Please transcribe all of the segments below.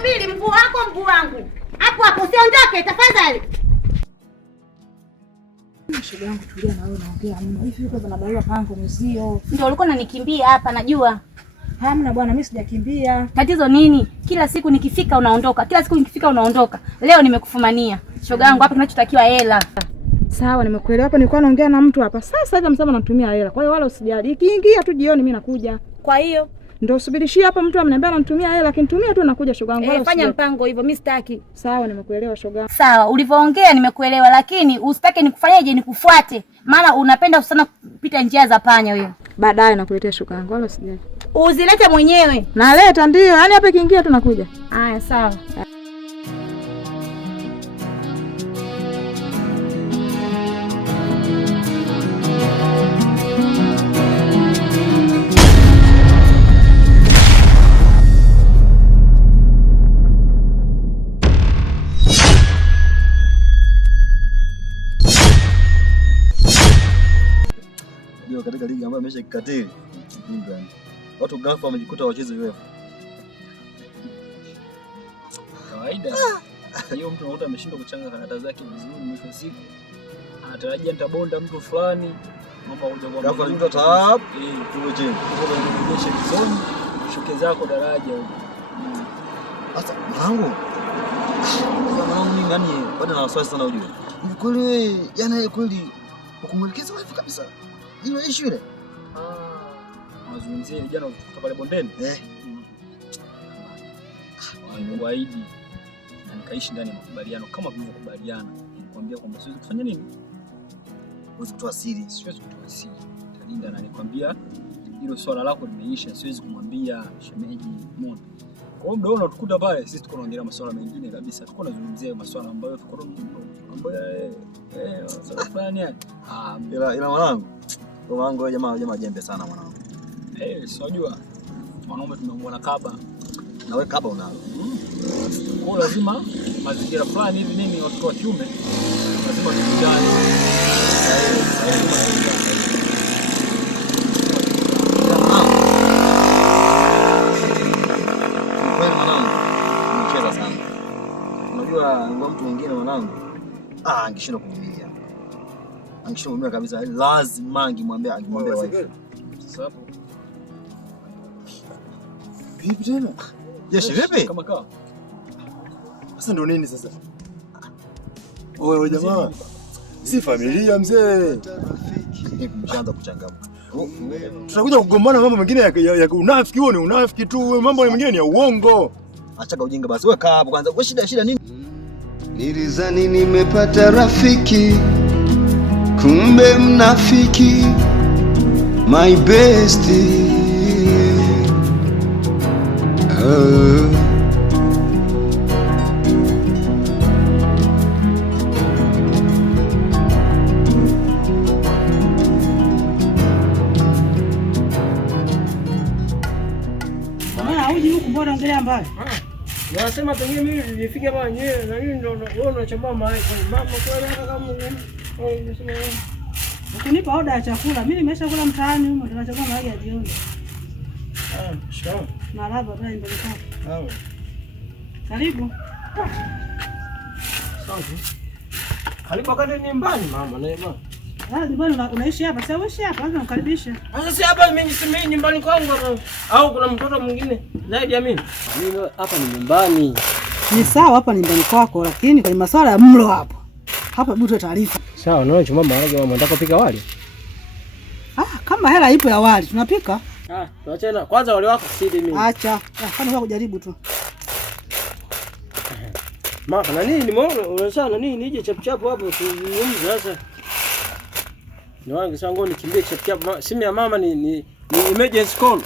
Subiri mguu wako mguu wangu. Hapo hapo usiondoke tafadhali. Shoga yangu tulia na wewe naongea mno. Hivi yuko na barua pango mzio. Ndio ulikuwa unanikimbia hapa najua. Hamna bwana, mimi sijakimbia. Tatizo nini? Kila siku nikifika unaondoka. Kila siku nikifika unaondoka. Leo nimekufumania. Shoga yangu hapa kinachotakiwa hela. Sawa, nimekuelewa. Hapa nilikuwa naongea na mtu hapa. Sasa hivi msema natumia hela. Kwa hiyo wala usijali. Ikiingia tu jioni mimi nakuja. Kwa hiyo ndio subirishia hapa mtu ameniambia anamtumia hela, lakini tumia tu nakuja shoga yangu. Fanya mpango hivyo, mimi sitaki. Sawa, nimekuelewa shoga. Sawa, ulivyoongea nimekuelewa, lakini usitake nikufanyaje nikufuate. Maana unapenda sana kupita njia za panya wewe. Baadaye nakuletea shoga yangu, wala usijali. Uzilete mwenyewe. Naleta ndio. Yaani hapa ikiingia tu nakuja. Haya, sawa. Katika ligi ambayo imesha kikatili England, watu ghafla wamejikuta wacheze UEFA. Kawaida. Hiyo mtu anakuta ameshindwa kuchanga karata zake vizuri, mwisho wa siku anatarajia nitabonda mtu fulani, mambo huja kwa ghafla ndio tap tuwe chini. Kuonyesha vizuri shuke zako daraja huko. Sasa mwanangu ni nani? Bado na wasiwasi sana ujue. Ni kweli wewe, yani kweli ukumwelekeza wapi kabisa? Ile issue ile. Wazungumzie vijana kutoka pale bondeni. Waliwaahidi na nikaishi ndani ya makubaliano kama tulivyokubaliana. Nikwambia kwamba siwezi kufanya nini? Siwezi kutoa siri. Siwezi kutoa siri. Talinda na nikwambia hilo swala lako limeisha, siwezi kumwambia shemeji Mondo. Kwa hiyo mdao unatukuta pale, sisi tuko tunaongelea masuala mengine kabisa. Tuko tunazungumzia masuala ambayo tuko ambayo sasa fulani yani. Ila mwanangu. Mwanangu wewe jamaa jembe sana mwanangu. Si unajua wanaume tumemuona kaba. Na wewe kaba unalo. Kwa lazima mazingira fulani hivi nini watoto wa kiume lazima tujali. Mcheza sana. Unajua mtu mwingine mwanangu angeshindwa kuvumilia. Angeshindwa kabisa, lazima angemwambia wewe. Sababu vipi tena? Jeshi vipi? Kama kawa. Sasa ndo nini sasa? Wewe jamaa. Si familia mzee. Mshaanza kuchangamka. Tutakuja kugombana mambo mengine ya unafiki. Huo ni unafiki tu, mambo mengine ni ya uongo. Acha ujinga basi. Wewe kaa hapo kwanza. Wewe shida nini? Nilizani nimepata rafiki, kumbe mnafiki. My bestie. Hauji huku mbona ongelea mbali? Nasema pengine mimi nilifika hapa wenyewe na mimi ndio wewe unachambua mayai kwa mama kwa hiyo kama wewe unasema wewe. Ukinipa oda ya chakula, mimi nimeshakula mtaani huko, tunachukua mayai ya jioni. Shikamoo. Marhaba bwana mbele yako. Sawa. Karibu. Asante. Karibu wakati nyumbani mama na baba. Nyumbani unaishi hapa? Sasa uishi hapa, lazima ukaribishe. Sasa si hapa mimi nisemee nyumbani kwangu au kuna mtoto mwingine zaidi ya mimi? Mimi hapa ni nyumbani. Ni sawa hapa ni nyumbani kwako, lakini kwenye masuala ya mlo hapo. Hapa butu taarifa. Sawa, naona chuma maharage mama, nataka kupika wali. Kama hela ipo ya wali, tunapika. Tuachana. Kwanza wali wako sidi mimi. Acha. Kama wewe kujaribu tu. Mama, na nini nimeona unasema nini nije chap chap hapo tuzungumze sasa. Ni wangu sango nikimbie chap chap. Simu ya mama ni emergency call.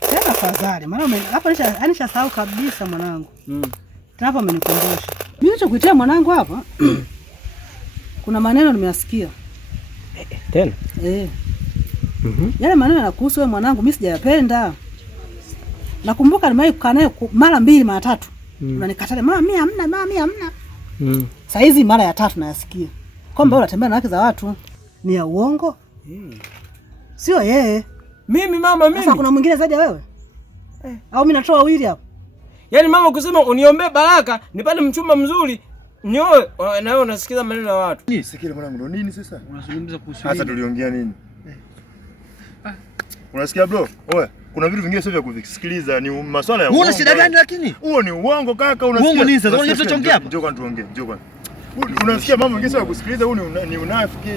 Tena fadhali, maana hapa nishasahau kabisa mwanangu. Hapo umenikumbusha. Mimi nilichokuitia mwanangu hapa. Kuna maneno nimeyasikia. Tena? Yale maneno yanakuhusu wewe mwanangu, mimi sijayapenda. Nakumbuka nimewahi kukaa naye mara 2 mara 3. Unanikatalia, mama mimi hamna. Sasa hizi mara ya 3 nayasikia. Kwamba unatembea na wake za watu. Ni ya uongo? Sio yeye. Mimi mama mimi. Sasa kuna mwingine zaidi ya wewe? Au mimi natoa wawili hapo? Yaani mama kusema uniombee baraka, nipate mchumba mzuri, nioe, na wewe unasikiza maneno ya watu. Ni sikile mwanangu ndo nini sasa? Unazungumza kuhusu nini? Sasa tuliongea nini? Unasikia bro? Oe, kuna vitu vingine sio vya kuvisikiliza, ni masuala ya uongo. Una shida gani lakini? Huo ni uongo kaka, unasikia? Uongo nini sasa? Unajua tunachoongea hapa? Njoo kwanza tuongee, njoo kwanza. Unasikia mambo mengine sio ya kusikiliza, huu ni unafiki.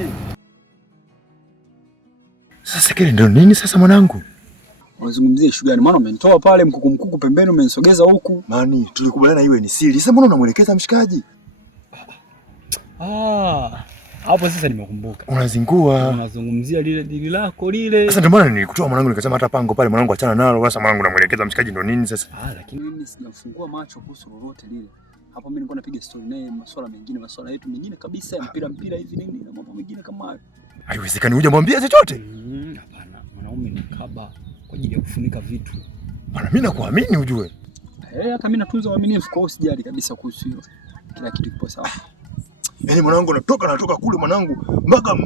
Sasa kile ndio nini sasa mwanangu? Unazungumzia issue gani? Maana umenitoa pale mkuku pembeni umenisogeza huku. Mani, tulikubaliana iwe ni siri. Sasa mbona unamuelekeza mshikaji? Hapo sasa nimekumbuka. Unazingua. Unazungumzia lile dili lako lile. Sasa ndio maana nilikutoa mwanangu nikasema hata pango pale mwanangu achana nalo. Sasa mwanangu namuelekeza mshikaji ndio nini sasa? Lakini mimi sijafungua macho kuhusu lolote lile. Hapo mimi nilikuwa napiga story naye masuala mengine, masuala yetu mengine kabisa ya mpira hivi nini na mambo mengine kama hayo. Haiwezekani uje mwambie chochote. Hapana, mwanaume ni kaba kwa ajili ya kufunika vitu. Bwana mimi nakuamini ujue. Hata mimi natunza uaminifu kwa hiyo usijali kabisa kuhusu hilo. Kila kitu kipo sawa. Yaani mwanangu natoka kule mwanangu mpaka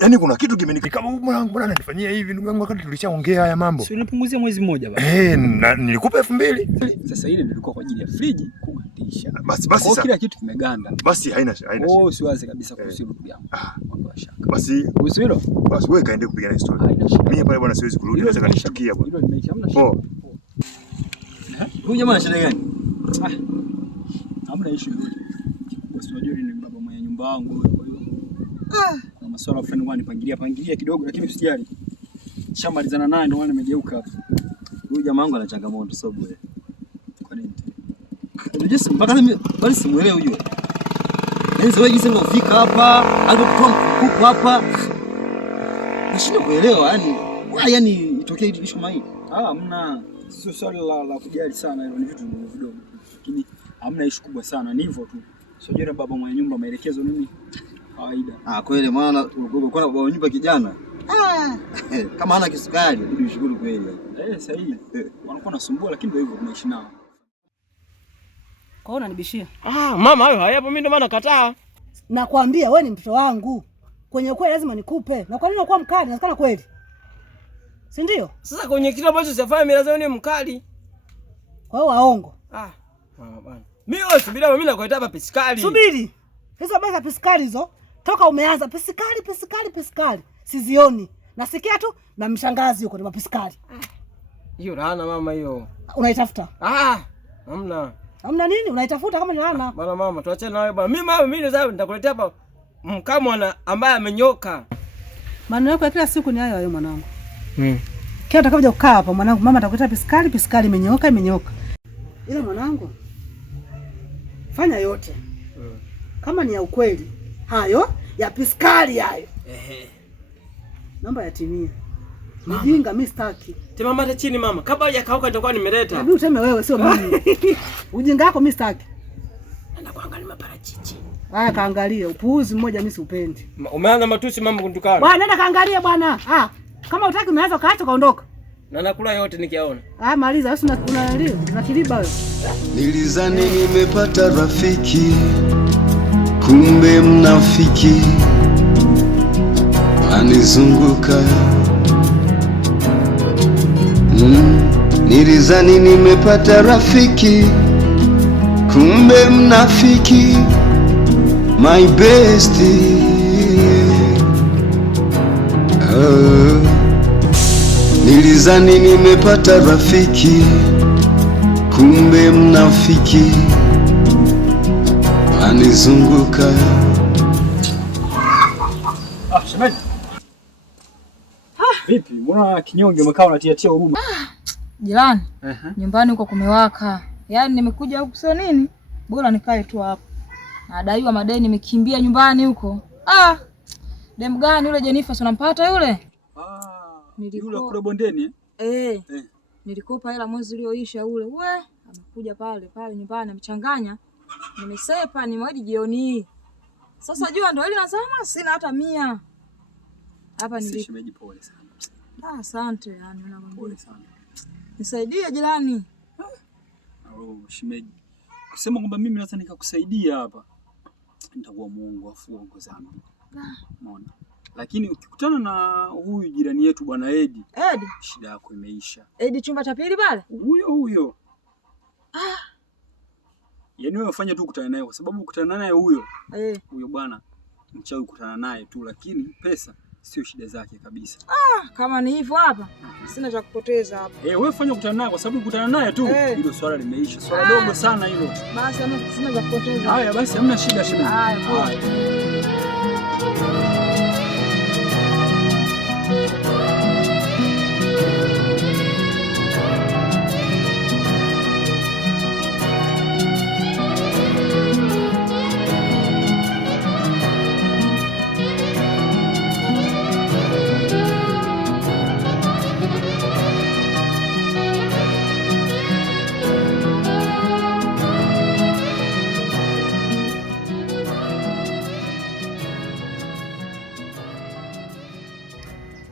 yaani kuna kitu kimenika kama mwanangu bwana ananifanyia hivi ndugu yangu wakati tulishaongea haya mambo. Sio nipunguzia mwezi mmoja baba. Na nilikupa 2000. Sasa ile nilikuwa kwa ajili ya friji kugandisha. Basi sasa kila kitu kimeganda. Basi haina shida. Usiwaze kabisa kuhusu ndugu yangu. Mambo ya shaka. Basi kuhusu hilo. Basi wewe kaende kupigana historia. Mimi pale bwana siwezi kurudi naweza kanishtukia bwana. Hilo limeisha hamna shida. Huyu jamaa ana shida gani? Hamna issue yoyote. Basi unajua ni baba mwenye nyumba yangu kwa hiyo. Kuna masuala fulani kwa nipangilia kidogo lakini usijali. Shamalizana naye ndio maana nimegeuka hapa. Huyu jamaa wangu ana changamoto sio bure. Kwa nini? Unajua mpaka mimi bali simuelewi huyo. Yaani wewe jinsi unafika hapa, alikutoa mkuku hapa. Nashindwa kuelewa yani itokee kitu kama hii. Hamna. Sio swali la kujali sana hilo, ni vitu vidogo. Lakini hamna issue kubwa sana, ni hivyo tu. Sio jera baba mwenye nyumba maelekezo nini? Kawaida. Kweli maana ulikuwa na baba nyumba kijana. Kama hana kisukari, inabidi ushukuru kweli. Sahihi. Wanakuwa nasumbua lakini ndio hivyo tunaishi nao. Kwa hiyo unanibishia? Mama hayo hayapo, mimi ndio maana nakataa. Nakwambia wewe ni mtoto wangu. Kwenye kweli lazima nikupe. Na kwa nini unakuwa mkali? Inasikana kweli. Si ndio? Sasa kwenye kitu ambacho sifanye mimi lazima ni mkali. Kwa hiyo waongo. Mama bwana. Mimi subiri, mimi nakuita hapa piskali. Subiri. Hizo basi piskali hizo toka umeanza piskali. Sizioni. Nasikia tu na mshangazi yuko ni mapiskali. Hiyo laana mama hiyo. Unaitafuta? Hamna. Hamna nini? Unaitafuta kama ni laana? Bwana mama, tuachane nawe bwana. Mimi nitakuletea hapa mkamwana ambaye amenyoka. Maneno yako ya kila siku ni hayo mwanangu. Kila utakapokuja kukaa hapa mwanangu, mama atakuletea piskali imenyoka. Ile mwanangu fanya yote. Kama ni ya ukweli, hayo ya piskali hayo. Naomba yatimie. Mjinga mimi sitaki. Mama hata chini mama. Kabla hujakauka nitakuwa nimeleta. Hebu useme wewe sio mimi. Ujinga wako mimi sitaki. Nenda kuangalia maparachichi. Kaangalie upuuzi mmoja mimi siupendi. Umeanza matusi mama kunitukana. Bwana nenda kaangalie bwana. Kama utaki unaweza kaacha kaondoka. Na nakula yote nikiaona. Maliza wewe una kiliba wewe. Nilizani nimepata rafiki, kumbe mnafiki anizunguka. Nilizani nimepata rafiki, kumbe mnafiki, my bestie. Nilizani nimepata rafiki, kumbe mnafiki anizunguka. Shemeji. Vipi? Mbona kinyonge umekaa unatia huruma? Jirani, nyumbani huko kumewaka. Yaani nimekuja huku sio nini? Bora nikae tu hapa. Nadaiwa madeni nimekimbia nyumbani huko. Dem gani yule Jennifer unampata yule? Yule kule bondeni Nilikopa hela mwezi ulioisha ule. Amekuja pale nyumbani amechanganya. Nimesepa nimewadi jioni hii. Sasa jua ndio ile nasema sina hata 100. Hapa nilipo. Shemeji pole sana. Asante yani pole sana. Nisaidie jirani. Shemeji. Kusema kwamba mimi naweza nikakusaidia hapa. Nitakuwa muongo afu uongo zangu. Unaona? Lakini ukikutana na huyu jirani yetu bwana Edi, shida yako imeisha. Edi chumba cha pili pale? Huyo. Yaani wewe ufanye tu kukutana naye kwa sababu kukutana naye huyo bwana mchawi kukutana naye tu, lakini pesa sio shida zake kabisa. Kama ni hivyo hapa sina cha kupoteza hapa. Wewe fanya kukutana naye kwa sababu kukutana naye tu hilo swala limeisha. Swala dogo sana hilo. Basi sina cha kupoteza. Haya basi hamna shida shemeji. Haya.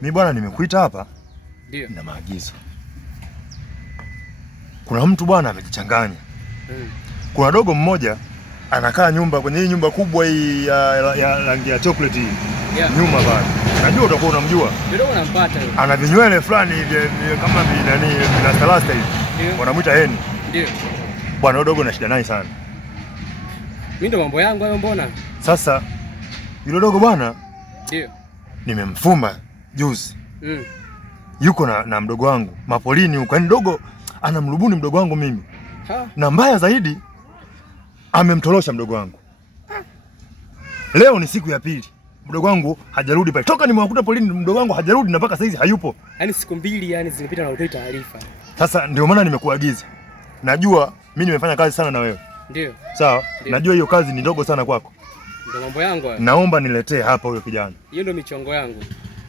Mimi bwana nimekuita hapa. Ndio. Na maagizo. Kuna mtu bwana amejichanganya. Kuna dogo mmoja anakaa nyumba kwenye hii nyumba kubwa hii ya rangi ya chocolate hii. Nyuma bwana. Najua utakuwa unamjua. Ndio unampata yule. Ana vinywele fulani kama vina salasta hivi. Wanamuita Heni. Ndio. Bwana dogo na shida naye sana. Mimi ndo mambo yangu hayo mbona? Sasa yule dogo bwana ndio nimemfuma juzi. Yuko na mdogo wangu mapolini huko. Yaani dogo anamrubuni mdogo wangu mimi. Na mbaya zaidi amemtorosha mdogo wangu. Leo ni siku ya pili. Mdogo wangu hajarudi pale. Toka nimewakuta polini mdogo wangu hajarudi na mpaka saizi hayupo. Yaani siku 2 zimepita na utoi taarifa. Sasa ndio maana nimekuagiza. Najua mimi nimefanya kazi sana na wewe. Ndio. Sawa? Najua hiyo kazi ni ndogo sana kwako. Ndio mambo yangu hayo. Naomba niletee hapa huyo kijana. Hiyo ndio michongo yangu.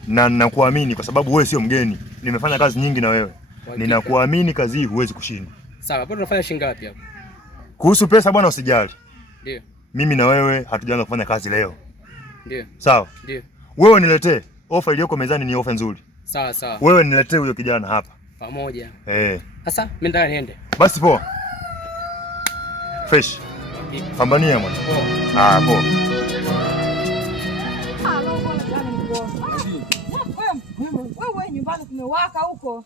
Na ninakuamini kwa sababu wewe sio mgeni. Nimefanya kazi nyingi na wewe. Ninakuamini kazi hii huwezi kushinda. Sawa, hapo tunafanya shilingi ngapi hapo? Kuhusu pesa bwana usijali. Ndio. Mimi na wewe hatujaanza kufanya kazi leo. Ndio. Sawa? Ndio. Wewe niletee. Ofa iliyoko mezani ni ofa nzuri. Sawa sawa. Wewe niletee huyo kijana hapa. Pamoja. Sasa mimi nataka niende. Basi poa. Fresh. Pambania mwana. Poa. Poa. Wewe nyumbani kumewaka huko.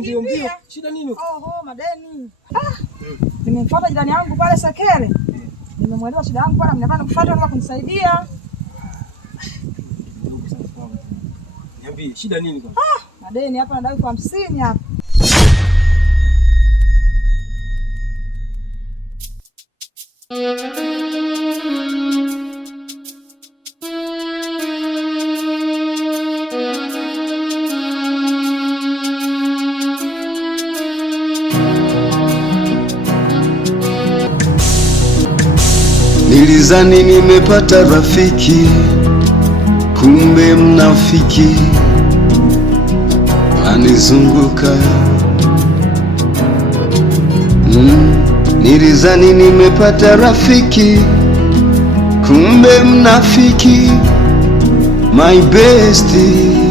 Mbio mbio. Shida nini huko? Madeni. Nimemfuata jirani yangu pale Sekere. Nimemweleza shida yangu pale, mnapata kufuata na kunisaidia. Niambie, shida nini kwa? Madeni hapa nadai kwa 50 hapa. Nilizani nimepata rafiki, kumbe mnafiki anizunguka. Nilizani nimepata rafiki, kumbe mnafiki, my bestie.